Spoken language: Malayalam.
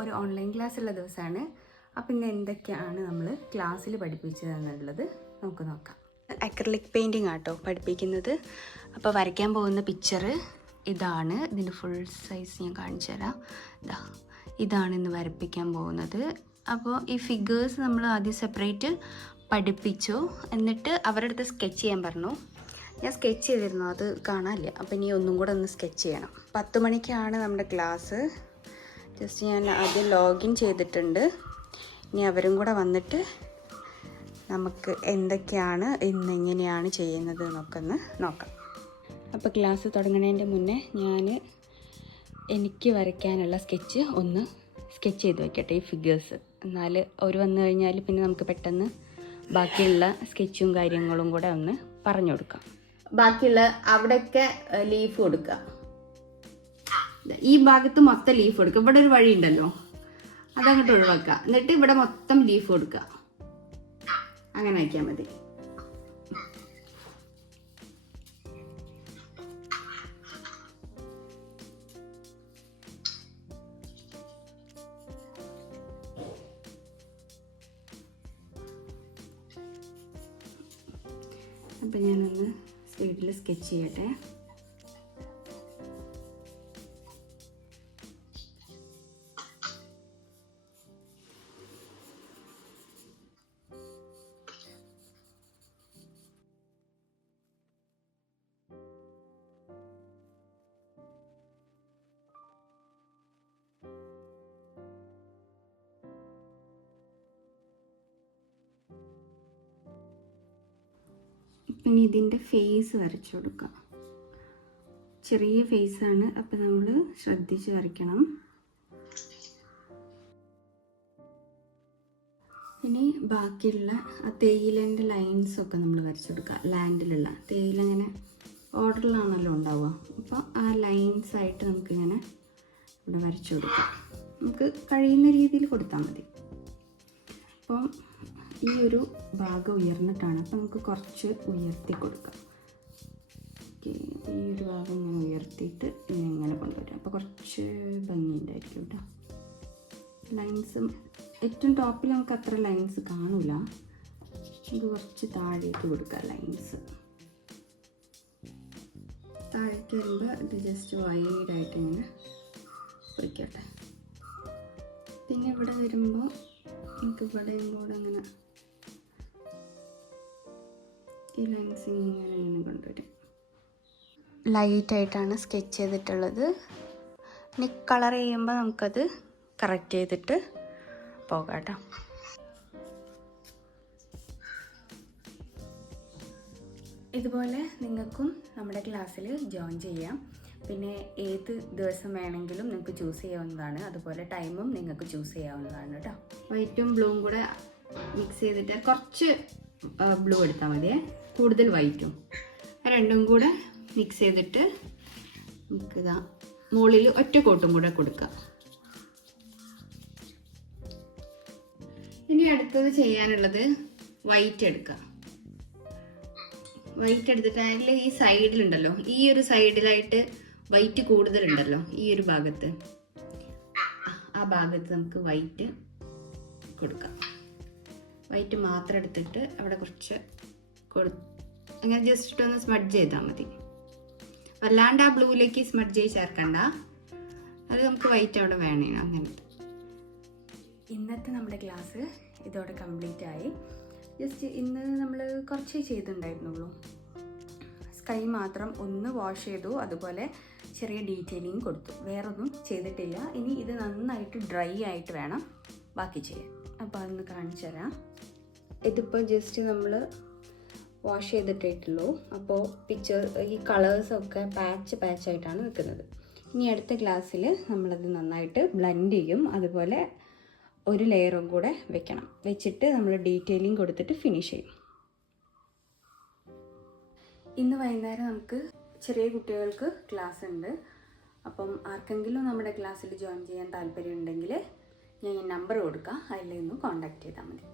ഒരു ഓൺലൈൻ ക്ലാസ് ഉള്ള ദിവസമാണ്. അപ്പം ഇന്ന് എന്തൊക്കെയാണ് നമ്മൾ ക്ലാസ്സിൽ പഠിപ്പിച്ചതെന്നുള്ളത് നമുക്ക് നോക്കാം. അക്രിലിക് പെയിൻറ്റിങ് ആട്ടോ പഠിപ്പിക്കുന്നത്. അപ്പോൾ വരയ്ക്കാൻ പോകുന്ന പിക്ചർ ഇതാണ്. ഇതിൻ്റെ ഫുൾ സൈസ് ഞാൻ കാണിച്ചു തരാം. ഇതാണ് ഇന്ന് വരപ്പിക്കാൻ പോകുന്നത്. അപ്പോൾ ഈ ഫിഗേഴ്സ് നമ്മൾ ആദ്യം സെപ്പറേറ്റ് പഠിപ്പിച്ചു, എന്നിട്ട് അവരുടെ അടുത്ത് സ്കെച്ച് ചെയ്യാൻ പറഞ്ഞു. ഞാൻ സ്കെച്ച് ചെയ്തിരുന്നു, അത് കാണാനില്ല. അപ്പോൾ ഇനി ഒന്നും കൂടെ ഒന്ന് സ്കെച്ച് ചെയ്യണം. 10 മണിക്കാണ് നമ്മുടെ ക്ലാസ്. ജസ്റ്റ് ഞാൻ ആദ്യം ലോഗിൻ ചെയ്തിട്ടുണ്ട്. ഇനി അവരും കൂടെ വന്നിട്ട് നമുക്ക് എന്തൊക്കെയാണ് ഇന്നെങ്ങനെയാണ് ചെയ്യുന്നത് എന്നൊക്കെ ഒന്ന് നോക്കാം. അപ്പോൾ ക്ലാസ് തുടങ്ങുന്നതിൻ്റെ മുന്നേ എനിക്ക് വരയ്ക്കാനുള്ള സ്കെച്ച് ഒന്ന് സ്കെച്ച് ചെയ്ത് വയ്ക്കട്ടെ, ഈ ഫിഗേഴ്സ്. എന്നാൽ അവർ വന്നു കഴിഞ്ഞാൽ പിന്നെ നമുക്ക് പെട്ടെന്ന് ബാക്കിയുള്ള സ്കെച്ചും കാര്യങ്ങളും കൂടെ ഒന്ന് പറഞ്ഞു കൊടുക്കാം. ബാക്കിയുള്ള അവിടെയൊക്കെ ലീഫ് കൊടുക്കുക. ഈ ഭാഗത്ത് മൊത്തം ലീഫ് കൊടുക്കുക. ഇവിടെ ഒരു വഴി ഉണ്ടല്ലോ, അതങ്ങോട്ട് ഒഴിവാക്കുക. എന്നിട്ട് ഇവിടെ മൊത്തം ലീഫ് കൊടുക്കുക. അങ്ങനെ വയ്ക്കാൻ മതി. അപ്പം ഞാനൊന്ന് സ്പീഡിൽ സ്കെച്ച് ചെയ്യട്ടെ. പിന്നെ ഇതിൻ്റെ ഫേസ് വരച്ചു കൊടുക്കാം. ചെറിയ ഫേസാണ്, അപ്പം നമ്മൾ ശ്രദ്ധിച്ച് വരയ്ക്കണം. ഇനി ബാക്കിയുള്ള ആ തേയിലേൻ്റെ ലൈൻസൊക്കെ നമ്മൾ വരച്ചു കൊടുക്കുക. ലാൻഡിലുള്ള തേയില ഇങ്ങനെ ഓർഡറിലാണല്ലോ ഉണ്ടാവുക. അപ്പോൾ ആ ലൈൻസായിട്ട് നമുക്കിങ്ങനെ ഇവിടെ വരച്ചു കൊടുക്കാം. നമുക്ക് കഴിയുന്ന രീതിയിൽ കൊടുത്താൽ മതി. അപ്പം ഈ ഒരു ഭാഗം ഉയർന്നിട്ടാണ്, അപ്പം നമുക്ക് കുറച്ച് ഉയർത്തി കൊടുക്കാം. ഓക്കെ, ഈ ഒരു ഭാഗം ഇങ്ങനെ ഉയർത്തിയിട്ട് ഇങ്ങനെ കൊണ്ടുവരാം. അപ്പോൾ കുറച്ച് ഭംഗിയുണ്ടായിരിക്കും കേട്ടോ. ലൈൻസും ഏറ്റവും ടോപ്പിൽ നമുക്ക് അത്ര ലൈൻസ് കാണില്ല. ഇത് കുറച്ച് താഴേക്ക് കൊടുക്കുക. ലൈൻസ് താഴേക്ക് വരുമ്പോൾ ഇത് ജസ്റ്റ് വൈഡായിട്ട് ഇങ്ങനെ പൊയ്ക്കോട്ടെ. പിന്നെ ഇവിടെ വരുമ്പോൾ നമുക്ക് ഇവിടെയും കൂടെ ഇങ്ങനെ ഈ ലൈൻസ് ഇങ്ങനെ കൊണ്ടുവരും. ലൈറ്റായിട്ടാണ് സ്കെച്ച് ചെയ്തിട്ടുള്ളത്. ഇനി കളർ ചെയ്യുമ്പോൾ നമുക്കത് കറക്റ്റ് ചെയ്തിട്ട് പോകാം കേട്ടോ. ഇതുപോലെ നിങ്ങൾക്കും നമ്മുടെ ക്ലാസ്സിൽ ജോയിൻ ചെയ്യാം. പിന്നെ ഏത് ദിവസം വേണമെങ്കിലും നിങ്ങൾക്ക് ചൂസ് ചെയ്യാവുന്നതാണ്. അതുപോലെ ടൈമും നിങ്ങൾക്ക് ചൂസ് ചെയ്യാവുന്നതാണ് കേട്ടോ. വൈറ്റും ബ്ലൂവും കൂടെ മിക്സ് ചെയ്തിട്ട് കുറച്ച് ബ്ലൂ എടുത്താൽ മതിയേ, കൂടുതൽ വൈറ്റും. രണ്ടും കൂടെ മിക്സ് ചെയ്തിട്ട് നമുക്കിതാ മുകളിൽ ഒറ്റ കോട്ടും കൂടെ കൊടുക്കാം. ഇനി അടുത്തത് ചെയ്യാനുള്ളത് വൈറ്റ് എടുക്കാം. വൈറ്റ് എടുത്തിട്ട് അതിൽ ഈ സൈഡിലുണ്ടല്ലോ, ഈ ഒരു സൈഡിലായിട്ട് വൈറ്റ് കൂടുതലുണ്ടല്ലോ, ഈ ഒരു ഭാഗത്ത്, ആ ഭാഗത്ത് നമുക്ക് വൈറ്റ് കൊടുക്കാം. വൈറ്റ് മാത്രം എടുത്തിട്ട് അവിടെ കുറച്ച് അങ്ങനെ ജസ്റ്റ് ഒന്ന് സ്മഡ്ജ് ചെയ്താൽ മതി. വല്ലാണ്ട് ആ ബ്ലൂയിലേക്ക് സ്മഡ്ജ് ചെയ്ത് ചേർക്കണ്ട. അത് നമുക്ക് വൈറ്റ് അവിടെ വേണേ. അങ്ങനത്തെ ഇന്നത്തെ നമ്മുടെ ക്ലാസ് ഇതോടെ കംപ്ലീറ്റ് ആയി. ജസ്റ്റ് ഇന്ന് നമ്മൾ കുറച്ചേ ചെയ്തിട്ടുണ്ടായിരുന്നുള്ളൂ. സ്കൈ മാത്രം ഒന്ന് വാഷ് ചെയ്തു, അതുപോലെ ചെറിയ ഡീറ്റെയിലിങ് കൊടുത്തു. വേറൊന്നും ചെയ്തിട്ടില്ല. ഇനി ഇത് നന്നായിട്ട് ഡ്രൈ ആയിട്ട് വേണം ബാക്കി ചെയ്യാൻ. അപ്പോൾ അതൊന്ന് കാണിച്ചു തരാം. ഇതിപ്പോൾ ജസ്റ്റ് നമ്മൾ വാഷ് ചെയ്തിട്ടുള്ളൂ. അപ്പോൾ പിക്ചർ ഈ കളേഴ്സൊക്കെ പാച്ചായിട്ടാണ് നിൽക്കുന്നത്. ഇനി അടുത്ത ക്ലാസ്സിൽ നമ്മളത് നന്നായിട്ട് ബ്ലെൻഡ് ചെയ്യും. അതുപോലെ ഒരു ലെയറും കൂടെ വെക്കണം. വെച്ചിട്ട് നമ്മൾ ഡീറ്റെയിലിംഗ് കൊടുത്തിട്ട് ഫിനിഷ് ചെയ്യും. ഇന്ന് വൈകുന്നേരം നമുക്ക് ചെറിയ കുട്ടികൾക്ക് ക്ലാസ് ഉണ്ട്. അപ്പം ആർക്കെങ്കിലും നമ്മുടെ ക്ലാസ്സിൽ ജോയിൻ ചെയ്യാൻ താല്പര്യമുണ്ടെങ്കിൽ ഞാൻ നമ്പർ കൊടുക്കാം, അതിൽ നിന്ന് കോൺടാക്റ്റ് ചെയ്താൽ മതി.